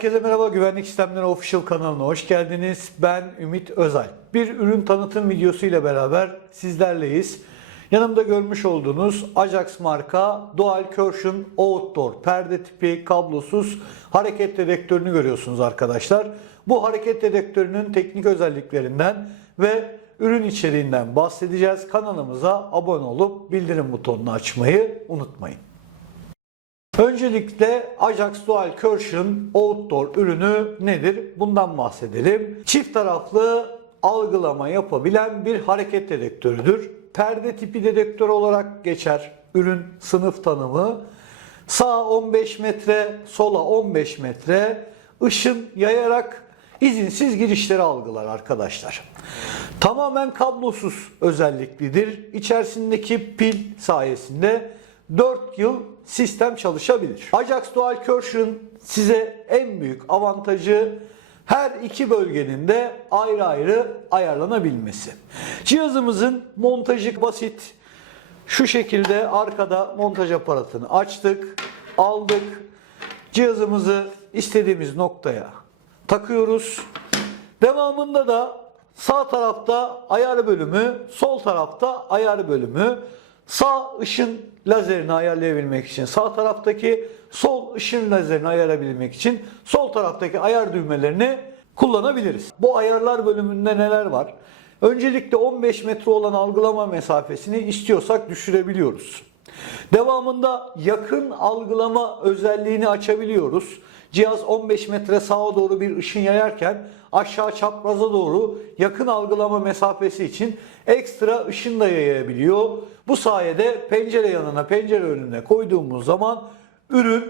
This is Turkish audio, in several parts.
Herkese merhaba Güvenlik Sistemleri Official kanalına hoş geldiniz. Ben Ümit Özel. Bir ürün tanıtım videosu ile beraber sizlerleyiz. Yanımda görmüş olduğunuz Ajax marka Dual Curtain Outdoor perde tipi kablosuz hareket dedektörünü görüyorsunuz arkadaşlar. Bu hareket dedektörünün teknik özelliklerinden ve ürün içeriğinden bahsedeceğiz. Kanalımıza abone olup bildirim butonunu açmayı unutmayın. Öncelikle Ajax Dual Curtain Outdoor ürünü nedir? Bundan bahsedelim. Çift taraflı algılama yapabilen bir hareket dedektörüdür. Perde tipi dedektör olarak geçer ürün sınıf tanımı. Sağ 15 metre, sola 15 metre ışın yayarak izinsiz girişleri algılar arkadaşlar. Tamamen kablosuz özelliklidir. İçerisindeki pil sayesinde 4 yıl sistem çalışabilir. Ajax Dual Curtain size en büyük avantajı her iki bölgenin de ayrı ayrı ayarlanabilmesi. Cihazımızın montajı basit. Şu şekilde arkada montaj aparatını açtık, aldık. Cihazımızı istediğimiz noktaya takıyoruz. Devamında da sağ tarafta ayar bölümü, sol tarafta ayar bölümü. Sağ ışın lazerini ayarlayabilmek için sağ taraftaki, sol ışın lazerini ayarabilmek için sol taraftaki ayar düğmelerini kullanabiliriz. Bu ayarlar bölümünde neler var? Öncelikle 15 metre olan algılama mesafesini istiyorsak düşürebiliyoruz. Devamında yakın algılama özelliğini açabiliyoruz. Cihaz 15 metre sağa doğru bir ışın yayarken aşağı çapraza doğru yakın algılama mesafesi için ekstra ışın da yayabiliyor. Bu sayede pencere yanına pencere önüne koyduğumuz zaman ürün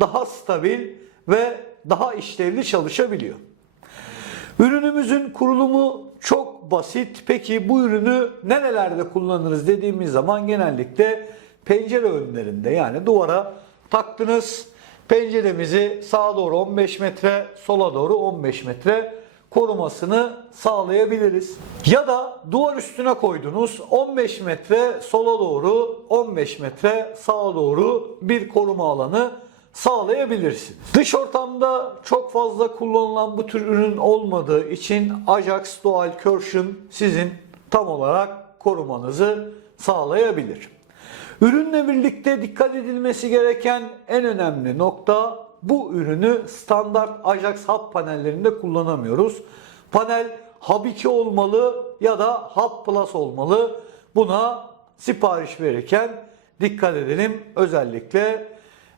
daha stabil ve daha işlevli çalışabiliyor. Ürünümüzün kurulumu çok basit. Peki bu ürünü nerelerde kullanırız dediğimiz zaman genellikle pencere önlerinde yani duvara taktınız. Penceremizi sağa doğru 15 metre, sola doğru 15 metre korumasını sağlayabiliriz. Ya da duvar üstüne koydunuz 15 metre sola doğru 15 metre sağa doğru bir koruma alanı sağlayabilirsiniz. Dış ortamda çok fazla kullanılan bu tür ürün olmadığı için Ajax Dual Curtain sizin tam olarak korumanızı sağlayabilir. Ürünle birlikte dikkat edilmesi gereken en önemli nokta bu ürünü standart Ajax hub panellerinde kullanamıyoruz. Panel Hub 2 olmalı ya da Hub Plus olmalı. Buna sipariş verirken dikkat edelim. Özellikle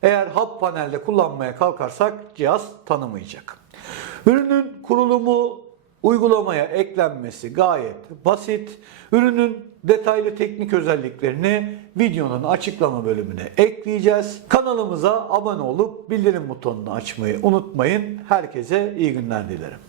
eğer hub panelde kullanmaya kalkarsak cihaz tanımayacak. Ürünün kurulumu uygulamaya eklenmesi gayet basit. Ürünün detaylı teknik özelliklerini videonun açıklama bölümüne ekleyeceğiz. Kanalımıza abone olup bildirim butonunu açmayı unutmayın. Herkese iyi günler dilerim.